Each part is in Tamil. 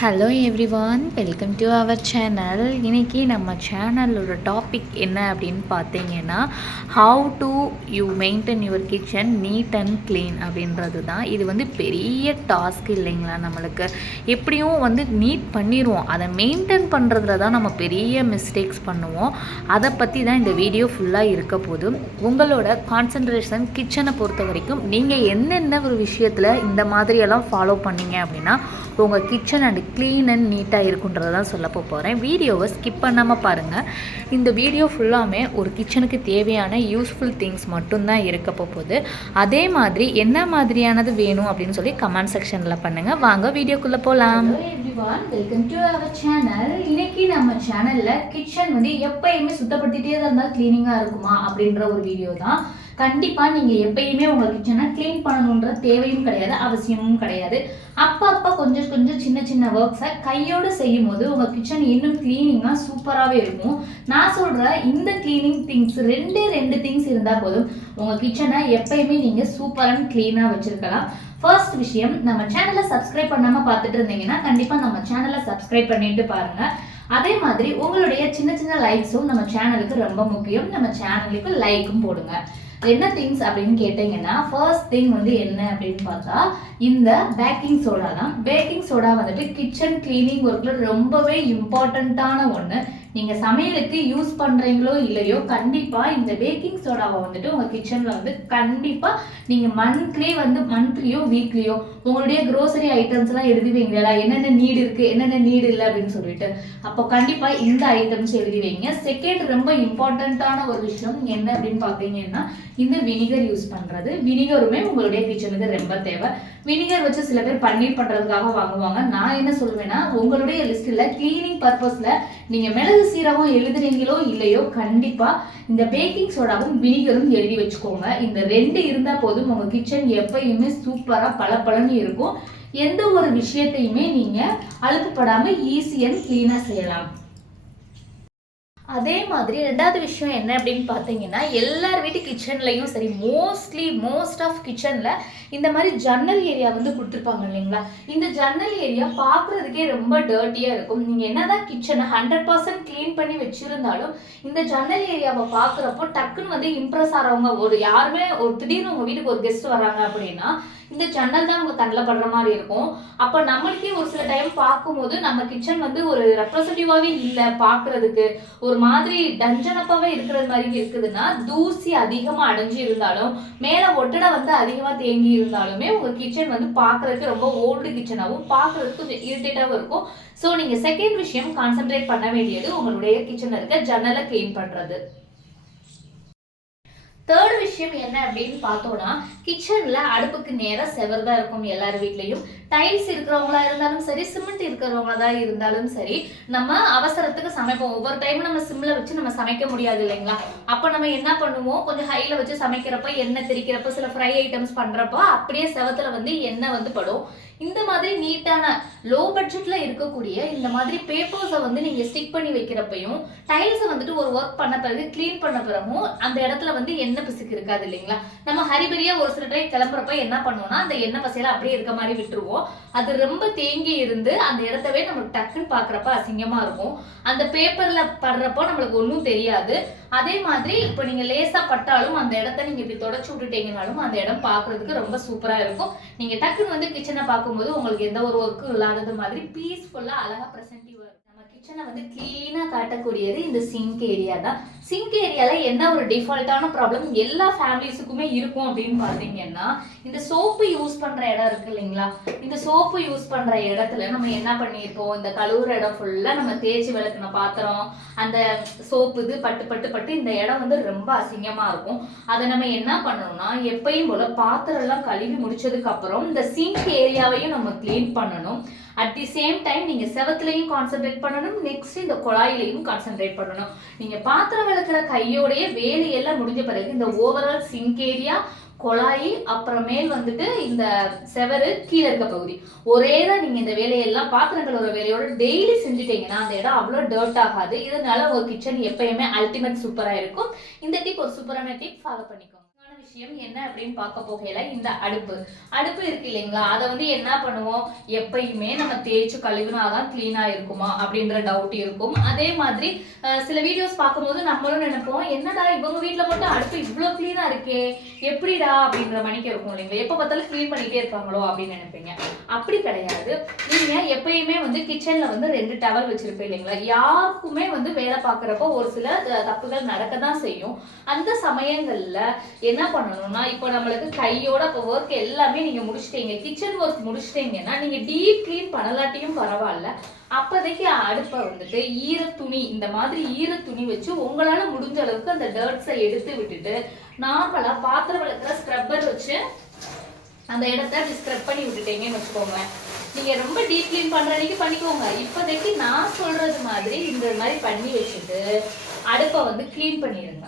Hello everyone, welcome to our channel. இன்றைக்கி நம்ம சேனலோட டாபிக் என்ன அப்படின்னு பார்த்தீங்கன்னா, how to you maintain your kitchen neat and clean அப்படின்றது தான். இது வந்து பெரிய டாஸ்க் இல்லைங்களா? நம்மளுக்கு எப்படியும் நீட் பண்ணிடுவோம், அதை மெயின்டைன் பண்ணுறதுல தான் நம்ம பெரிய மிஸ்டேக்ஸ் பண்ணுவோம். அதை பற்றி தான் இந்த வீடியோ ஃபுல்லாக இருக்க போதும். உங்களோட கான்சன்ட்ரேஷன் கிச்சனை பொறுத்த வரைக்கும் நீங்கள் என்னென்ன ஒரு விஷயத்தில் இந்த மாதிரியெல்லாம் ஃபாலோ பண்ணீங்க அப்படின்னா உங்கள் கிச்சன் அண்ட் க்ளீன் அண்ட் நீட்டாக இருக்குன்றதை தான் சொல்ல போகிறேன். வீடியோவை ஸ்கிப் பண்ணாமல் பாருங்கள். இந்த வீடியோ ஃபுல்லாமே ஒரு கிச்சனுக்கு தேவையான யூஸ்ஃபுல் திங்ஸ் மட்டும்தான் இருக்க போகுது. அதே மாதிரி என்ன மாதிரியானது வேணும் அப்படின்னு சொல்லி கமெண்ட் செக்ஷனில் பண்ணுங்கள். வாங்க வீடியோக்குள்ளே போகலாம். Welcome to our channel. இன்னைக்கு நம்ம சேனலில் கிச்சன் எப்பயுமே சுத்தப்படுத்திட்டே தான் இருந்தால் க்ளீனிங்காக இருக்குமா அப்படின்ற ஒரு வீடியோ தான். கண்டிப்பாக நீங்கள் எப்பயுமே உங்கள் கிச்சனை க்ளீன் பண்ணணுன்ற தேவையும் கிடையாது, அவசியமும் கிடையாது. அப்பப்போ கொஞ்சம் கொஞ்சம் சின்ன சின்ன ஒர்க்ஸை கையோடு செய்யும் போது உங்கள் கிச்சன் இன்னும் க்ளீனிங்காக சூப்பராகவே இருக்கும். நான் சொல்கிற இந்த க்ளீனிங் திங்ஸ் ரெண்டு திங்ஸ் இருந்தால் போதும் உங்கள் கிச்சனை எப்பயுமே நீங்கள் சூப்பர் அண்ட் க்ளீனாக வச்சுருக்கலாம். ஃபர்ஸ்ட் விஷயம், நம்ம சேனலை சப்ஸ்கிரைப் பண்ணாமல் பார்த்துட்டு இருந்தீங்கன்னா கண்டிப்பாக நம்ம சேனலை சப்ஸ்கிரைப் பண்ணிட்டு பாருங்கள். அதே மாதிரி உங்களுடைய சின்ன சின்ன லைக்ஸும் நம்ம சேனலுக்கு ரொம்ப முக்கியம். நம்ம சேனலுக்கு லைக்கும் போடுங்க. என்ன திங்ஸ் அப்படின்னு கேட்டீங்கன்னா, ஃபர்ஸ்ட் திங் என்ன அப்படின்னு பார்த்தா இந்த பேக்கிங் சோடா தான். பேக்கிங் சோடா கிச்சன் கிளீனிங் ஒர்க்ல ரொம்பவே இம்பார்ட்டண்ட்டான ஒன்று. நீங்க சமையலுக்கு யூஸ் பண்றீங்களோ இல்லையோ, கண்டிப்பா இந்த பேக்கிங் சோடாவை உங்க கிச்சன்ல கண்டிப்பா நீங்க மந்த்லியோ வீக்லியோ உங்களுடைய க்ரோசரி ஐட்டம்ஸ் எல்லாம் எழுதுவீங்களா, என்னென்ன நீடு இருக்கு என்னென்ன நீடு இல்லை அப்படின்னு சொல்லிட்டு. அப்போ கண்டிப்பா இந்த ஐட்டம்ஸ் எழுதி வைங்க. செகண்ட் ரொம்ப இம்பார்ட்டண்ட்டான ஒரு விஷயம் என்ன அப்படின்னு பாத்தீங்கன்னா, இந்த வினிகர் யூஸ் பண்றது. வினிகருமே உங்களுடைய கிச்சனுக்கு ரொம்ப தேவை. வினிகர் வச்சு சில பேர் பன்னீர் பண்றதுக்காக வாங்குவாங்க. நான் என்ன சொல்லுவேன்னா, உங்களுடைய லிஸ்ட்ல கிளீனிங் பர்பஸ்ல நீங்க மிளகு சீரகம் எழுதுறீங்களோ இல்லையோ, கண்டிப்பா இந்த பேக்கிங் சோடாவும் வினிகரும் எழுதி வச்சுக்கோங்க. இந்த ரெண்டு இருந்தா போதும் உங்க கிச்சன் எப்பயுமே சூப்பரா பளபளன்னு இருக்கும். எந்த ஒரு விஷயத்தையுமே நீங்க அழுப்புப்படாம ஈஸி அண்ட் கிளீனா செய்யலாம். அதே மாதிரி ரெண்டாவது விஷயம் என்ன அப்படின்னு பார்த்தீங்கன்னா, எல்லார் வீட்டு கிச்சன்லையும் சரி, மோஸ்ட் ஆஃப் கிச்சனில் இந்த மாதிரி ஜன்னல் ஏரியா கொடுத்துருப்பாங்க இல்லைங்களா? இந்த ஜன்னல் ஏரியா பார்க்குறதுக்கே ரொம்ப டர்ட்டியாக இருக்கும். நீங்கள் என்னதான் கிச்சனை 100% க்ளீன் பண்ணி வச்சுருந்தாலும் இந்த ஜன்னல் ஏரியாவை பார்க்குறப்போ டக்குன்னு இம்ப்ரெஸ் ஆகிறவங்க யாருமே திடீர்னு உங்கள் வீட்டுக்கு ஒரு கெஸ்ட் வராங்க அப்படின்னா இந்த ஜன்னல் தான் உங்க கண்ணில் படுற மாதிரி இருக்கும். அப்போ நம்மளுக்கே ஒரு சில டைம் பார்க்கும்போது நம்ம கிச்சன் ஒரு ரெப்ரசன்டேட்டிவாவே இல்லை, பார்க்கறதுக்கு ஒரு மாதிரி டஞ்சனப்பாவே இருக்கிறது மாதிரி இருக்குதுன்னா, தூசி அதிகமா அடைஞ்சு இருந்தாலும் மேல ஒட்டடை அதிகமா தேங்கி இருந்தாலுமே உங்க கிச்சன் பார்க்கறதுக்கு ரொம்ப ஓல்டு கிச்சனாகவும் பார்க்கறதுக்கு இரிட்டேட்டாகவும் இருக்கும். ஸோ நீங்க செகண்ட் விஷயம் கான்சென்ட்ரேட் பண்ண வேண்டியது உங்களுடைய கிச்சன்ல இருக்க ஜன்னலை கிளீன் பண்றது. தேர்ட் விஷயம் என்ன அப்படின்னு பார்த்தோம்னா, கிச்சன்ல அடுப்புக்கு நேரம் செவர் தான் இருக்கும் எல்லார் வீட்லயும். டைல்ஸ் இருக்கிறவங்களா இருந்தாலும் சரி, சிமெண்ட் இருக்கிறவங்களா இருந்தாலும் சரி, நம்ம அவசரத்துக்கு சமைப்போம். ஒவ்வொரு டைமும் நம்ம சிம்ல வச்சு நம்ம சமைக்க முடியாது இல்லைங்களா? அப்ப நம்ம என்ன பண்ணுவோம், கொஞ்சம் ஹைல வச்சு சமைக்கிறப்ப, எண்ணெய் திரிக்கிறப்ப, சில ஃப்ரை ஐட்டம்ஸ் பண்றப்ப அப்படியே செவத்துல எண்ணெய் படும். இந்த மாதிரி நீட்டான லோ பட்ஜெட்ல இருக்கக்கூடிய இந்த மாதிரி பேப்பர்ஸை நீங்க ஸ்டிக் பண்ணி வைக்கிறப்பையும், டைல்ஸை ஒரு ஒர்க் பண்ண பிறகு கிளீன் பண்ண பிறகும் அந்த இடத்துல எண்ணெய் பிசுக்கு இருக்காது இல்லைங்களா? நம்ம ஹரிபரியா ஒரு சில டைம் கிளம்புறப்ப என்ன பண்ணுவோம்னா, அந்த எண்ணெய் பசையில அப்படியே இருக்க மாதிரி விட்டுருவோம். அது ரொம்ப தேங்கி இருந்து அந்த இடத்தவே நம்மளுக்கு டக்குன்னு பாக்குறப்ப அசிங்கமா இருக்கும். அந்த பேப்பர்ல படுறப்போ நம்மளுக்கு ஒன்றும் தெரியாது. அதே மாதிரி இப்போ நீங்க லேசா பட்டாலும் அந்த இடத்த நீங்க இப்படி தொடச்சு விட்டுட்டீங்கனாலும் அந்த இடம் பாக்குறதுக்கு ரொம்ப சூப்பரா இருக்கும். நீங்க டக்குன்னு கிச்சனை பார்க்கும்போது உங்களுக்கு எந்த ஒரு ஒர்க்கும் இல்லாதது மாதிரி பீஸ்ஃபுல்லா அழகா பிரசன்டிவா இருக்கும். நம்ம கிச்சனை கிளீனா காட்டக்கூடியது இந்த சிங்க் ஏரியா தான். சிங்க் ஏரியால என்ன ஒரு டிஃபால்ட்டான ப்ராப்ளம் எல்லா ஃபேமிலிஸுக்குமே இருக்கும் அப்படின்னு பார்த்தீங்கன்னா, இந்த சோப்பு யூஸ் பண்ற இடம் இருக்கு இல்லைங்களா? இந்த சோப்பு யூஸ் பண்ற இடத்துல நம்ம என்ன பண்ணியிருப்போம், இந்த கழுவுற இடம் ஃபுல்லா நம்ம தேய்ச்சி விளக்குன பாத்திரம், அந்த சோப்பு பட்டு பட்டு பட்டு இந்த இடம் ரொம்ப அசிங்கமா இருக்கும். அதை நம்ம என்ன பண்ணணும்னா, எப்பயும் போல பாத்திரம் எல்லாம் கழுவி முடிச்சதுக்கு அப்புறம் இந்த சிங்க் ஏரியாவையும் நம்ம கிளீன் பண்ணணும். அட் தி சேம் டைம் நீங்க செவத்துலையும் கான்சென்ட்ரேட் பண்ணணும், நெக்ஸ்ட் இந்த குழாயிலையும் கான்சென்ட்ரேட் பண்ணணும். நீங்க பாத்திரம் விளக்குற கையோடைய வேலையெல்லாம் முடிஞ்ச பிறகு இந்த ஓவரால் சிங்க் ஏரியா, குழாயி, அப்புறமேல் இந்த செவரு, கீழே இருக்க பகுதி ஒரே தான் நீங்க இந்த வேலையெல்லாம் பாத்திரங்கள் ஒரு வேலையோட டெய்லி செஞ்சுட்டீங்கன்னா அந்த இடம் அவ்வளோ டர்ட் ஆகாது. இதனால உங்க கிச்சன் எப்பயுமே அல்டிமேட் சூப்பரா இருக்கும். இந்த டிப் ஒரு சூப்பரான டிப், ஃபாலோ பண்ணிக்கோங்க. விஷயம் என்ன அப்படின்னு பார்க்க போகையில இந்த அடுப்பு இருக்கு இல்லைங்களா, அதை வந்து என்ன பண்ணுவோம், எப்பயுமே நம்ம தேய்ச்சி கழுவினாதான் கிளீனா இருக்குமா அப்படின்ற டவுட் இருக்கும். அதே மாதிரி சில வீடியோஸ் பார்க்கும்போது நம்மளும் நினைப்போம், என்னடா இவங்க வீட்டுல மட்டும் அடுப்பு இவ்வளவு கிளீனா இருக்கே, எப்படிடா அப்படின்ற மணிக்கு இருக்கும் இல்லைங்களா, எப்ப பார்த்தாலும் கிளீன் பண்ணிட்டே இருப்பாங்களோ அப்படின்னு நினைப்பீங்க. அப்படி கிடையாது. நீங்க எப்பயுமே வந்து கிச்சன்ல வந்து 2 டவல் வச்சிருப்பீங்க இல்லைங்களா, யாருக்குமே வந்து வேலை பார்க்கறப்போ ஒரு சில தப்புகள் நடக்கதான் செய்யும். அந்த சமயங்கள்ல என்ன பண்ணணும்னா, இப்போ நம்மளுக்கு கையோட இப்போ ஒர்க் எல்லாமே நீங்க முடிச்சிட்டீங்க, கிச்சன் ஒர்க் முடிச்சிட்டீங்கன்னா நீங்க டீப் கிளீன் பண்ணலாட்டியும் பரவாயில்ல, அப்போதைக்கு அடுப்பை வந்துட்டு ஈரத்துணி, இந்த மாதிரி ஈரத்துணி வச்சு உங்களால முடிஞ்ச அளவுக்கு அந்த டர்ட்ஸை எடுத்து விட்டுட்டு நார்மலா பாத்திரம் விளக்குற ஸ்க்ரப்பர் வச்சு அந்த இடத்த ஸ்க்ரப் பண்ணி விட்டுட்டீங்கன்னு வச்சுக்கோங்க. நீங்க ரொம்ப டீப் கிளீன் பண்ற அன்னைக்கு பண்ணிக்கோங்க. இப்போதைக்கு நான் சொல்றது மாதிரி இந்த மாதிரி பண்ணி வச்சுட்டு அடுப்பை வந்து கிளீன் பண்ணிடுங்க.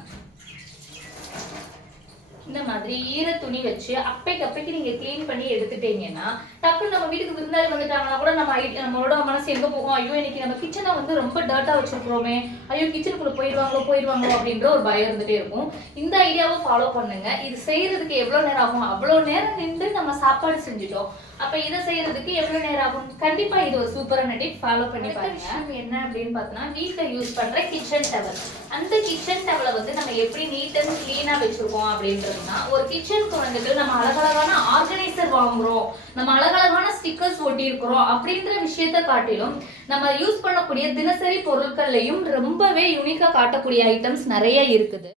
இந்த மாதிரி ஈர துணி வச்சு அப்பைக்கு நீங்க கிளீன் பண்ணி எடுத்துட்டீங்கன்னா, டக்குன்னு நம்ம வீட்டுக்கு விருந்தாளி வந்துட்டாங்கன்னா கூட நம்மளோட மனசு எங்க போகும், ஐயோ இன்னைக்கு நம்ம கிச்சனை வந்து ரொம்ப டர்ட்டா வச்சிருக்கிறோமே, ஐயோ கிச்சனுக்குள்ள போயிடுவாங்களோ அப்படின்ற ஒரு பயம் இருந்துட்டே இருக்கும். இந்த ஐடியாவை ஃபாலோ பண்ணுங்க. இது செய்யறதுக்கு எவ்வளவு நேரம் ஆகும், அவ்வளவு நேரம் நின்று நம்ம சாப்பாடு செஞ்சுட்டோம், அப்ப இதை செய்யறதுக்கு எவ்வளவு நேரம் ஆகும். கண்டிப்பா இது ஒரு சூப்பரான டிப், ஃபாலோ பண்ணி பாருங்க. என்ன அப்படின்னு பார்த்தோம்னா, வீட்டுல யூஸ் பண்ற கிச்சன் டவல். அந்த கிச்சன் டவலை வந்து நம்ம எப்படி நீட் அண்ட் கிளீனா வச்சிருக்கோம் அப்படின்றதுனா, ஒரு கிச்சனுக்கு வந்துட்டு நம்ம அழகழகான ஆர்கனைசர் வாங்குறோம், நம்ம அழகழகான ஸ்டிக்கர்ஸ் ஒட்டி இருக்கிறோம் அப்படின்ற விஷயத்த காட்டிலும் நம்ம யூஸ் பண்ணக்கூடிய தினசரி பொருட்கள்லையும் ரொம்பவே யூனிக்கா காட்டக்கூடிய ஐட்டம்ஸ் நிறைய இருக்குது.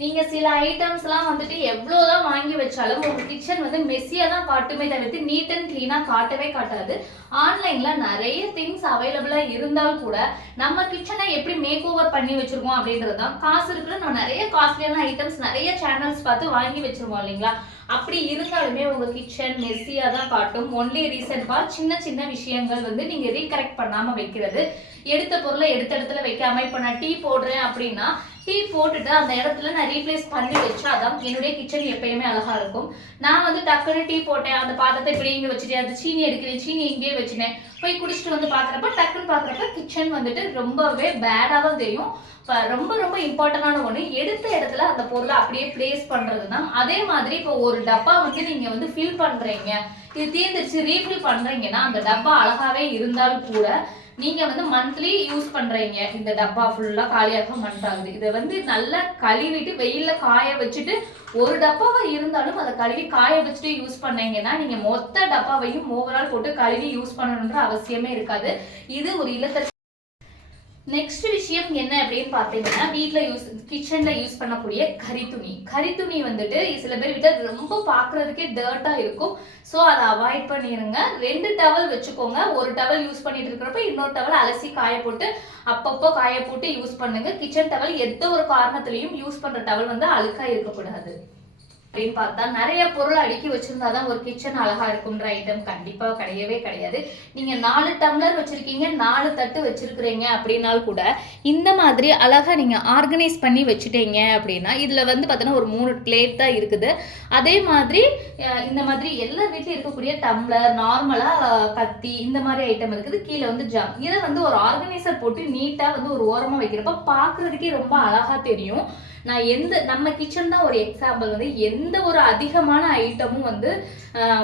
நீங்க சில ஐட்டம்ஸ்லாம் வந்துட்டு எவ்வளவுதான் வாங்கி வச்சாலும் உங்க கிச்சன் வந்து மெஸ்ஸியா தான் காட்டுமே தவிர்த்து நீட் அண்ட் கிளீனா காட்டவே காட்டாது. ஆன்லைன்ல நிறைய திங்ஸ் அவைலபிளா இருந்தால் கூட நம்ம கிச்சனை எப்படி மேக் ஓவர் பண்ணி வச்சிருக்கோம் அப்படின்றது தான். காசு இருக்கிற நம்ம நிறைய காஸ்ட்லியான ஐட்டம்ஸ் நிறைய சேனல்ஸ் பார்த்து வாங்கி வச்சிருவோம் இல்லைங்களா, அப்படி இருந்தாலுமே உங்க கிச்சன் மெஸ்ஸியா தான் காட்டும். ஒன்லி ரீசன் ஃபார் சின்ன சின்ன விஷயங்கள் வந்து நீங்க ரீகரெக்ட் பண்ணாம வைக்கிறது. எடுத்த பொருளை எடுத்த இடத்துல வைக்காம, இப்ப நான் டீ போடுறேன் அப்படின்னா டீ போட்டுட்டு அந்த இடத்துல நான் ரீப்ளேஸ் பண்ணி வச்சாதான் என்னுடைய கிச்சன் எப்பயுமே அழகா இருக்கும். நான் வந்து டக்குன்னு டீ போட்டேன், அந்த பாத்திரத்தை இப்படி இங்கே வச்சுட்டேன், அது சீனி எடுக்கிறேன், சீனி இங்கே வச்சுட்டேன், போய் குடிச்சிட்டு வந்து பாக்குறப்ப டக்குன்னு பாக்குறப்ப கிச்சன் வந்துட்டு ரொம்பவே பேடா தான் தெரியும். ரொம்ப ரொம்ப இம்பார்ட்டன்டான ஒண்ணு, எடுத்த இடத்துல அந்த பொருளை அப்படியே பிளேஸ் பண்றதுதான். அதே மாதிரி இப்போ ஒரு டப்பா வந்து நீங்க வந்து ஃபில் பண்றீங்க, இது தீர்ந்துருச்சு ரீஃபில் பண்றீங்கன்னா அந்த டப்பா அழகாவே இருந்தாலும் கூட நீங்க வந்து மந்த்லி யூஸ் பண்றீங்க, இந்த டப்பா ஃபுல்லா காலியாக மாட்டாகுது. இதை வந்து நல்லா கழுவிட்டு வெயில்ல காய வச்சுட்டு, ஒரு டப்பாவா இருந்தாலும் அதை கழுவி காய வச்சுட்டு யூஸ் பண்ணீங்கன்னா நீங்க மொத்த டப்பாவையும் ஓவரால் போட்டு கழுவி யூஸ் பண்ணணுன்ற அவசியமே இருக்காது. இது ஒரு இல்லத்தரசி. நெக்ஸ்ட் விஷயம் என்ன அப்படின்னு பார்த்தீங்கன்னா, கிச்சன்ல யூஸ் பண்ணக்கூடிய கரித்துணி வந்துட்டு சில பேர் விட்ட ரொம்ப பார்க்கறதுக்கே டர்ட்டா இருக்கும். ஸோ அதை அவாய்ட் பண்ணிடுங்க. 2 டவல் வச்சுக்கோங்க. ஒரு டவல் யூஸ் பண்ணிட்டு இருக்கிறப்ப இன்னொரு டவல் அலசி காய போட்டு அப்பப்போ காய போட்டு யூஸ் பண்ணுங்க. கிச்சன் டவல் எந்த ஒரு காரணத்திலையும் யூஸ் பண்ற டவல் வந்து அழுக்கா இருக்கக்கூடாது. அப்படின்னு பார்த்தா நிறைய பொருள் அடுக்கி வச்சிருந்தாதான் ஒரு கிச்சன் அழகா இருக்கும்ன்ற ஐட்டம் கண்டிப்பா கிடையவே கிடையாது. நீங்க 4 டம்ளர் வச்சிருக்கீங்க, 4 தட்டு வச்சிருக்கிறீங்க அப்படின்னாலும் கூட இந்த மாதிரி அழகா நீங்க ஆர்கனைஸ் பண்ணி வச்சுட்டீங்க அப்படின்னா, இதுல வந்து பார்த்தோன்னா ஒரு 3 பிளேட் தான் இருக்குது. அதே மாதிரி இந்த மாதிரி எல்லா வீட்லயும் இருக்கக்கூடிய டம்ளர், நார்மலா கத்தி, இந்த மாதிரி ஐட்டம் இருக்குது. கீழே வந்து ஜாம், இதை வந்து ஒரு ஆர்கனைசர் போட்டு நீட்டா வந்து ஒரு ஓரமா வைக்கிறப்ப பாக்குறதுக்கே ரொம்ப அழகா தெரியும். நம்ம கிச்சன் தான் ஒரு எக்ஸாம்பிள். வந்து எந்த ஒரு அதிகமான ஐட்டமும் வந்து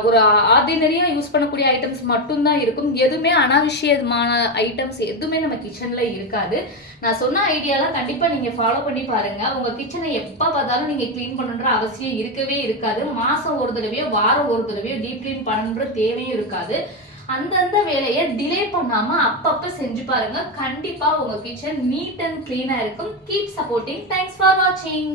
ஒரு ஆர்டினரியா யூஸ் பண்ணக்கூடிய ஐட்டம்ஸ் மட்டும்தான் இருக்கும். எதுவுமே அனாவசியமான ஐட்டம்ஸ் எதுவுமே நம்ம கிச்சன்ல இருக்காது. நான் சொன்ன ஐடியாலாம் கண்டிப்பா நீங்க ஃபாலோ பண்ணி பாருங்க. உங்க கிச்சனை எப்ப பார்த்தாலும் நீங்க கிளீன் பண்ணுன்ற அவசியம் இருக்கவே இருக்காது. மாசம் ஒரு தடவையோ வாரம் ஒரு தடவையோ டீப் கிளீன் பண்ணுன்ற தேவையும் இருக்காது. அந்தந்த வேலையை டிலே பண்ணாம அப்பப்ப செஞ்சு பாருங்க. கண்டிப்பா உங்க கிச்சன் நீட் அண்ட் கிளீனா இருக்கும். Keep supporting. தேங்க்ஸ் ஃபார் வாட்சிங்.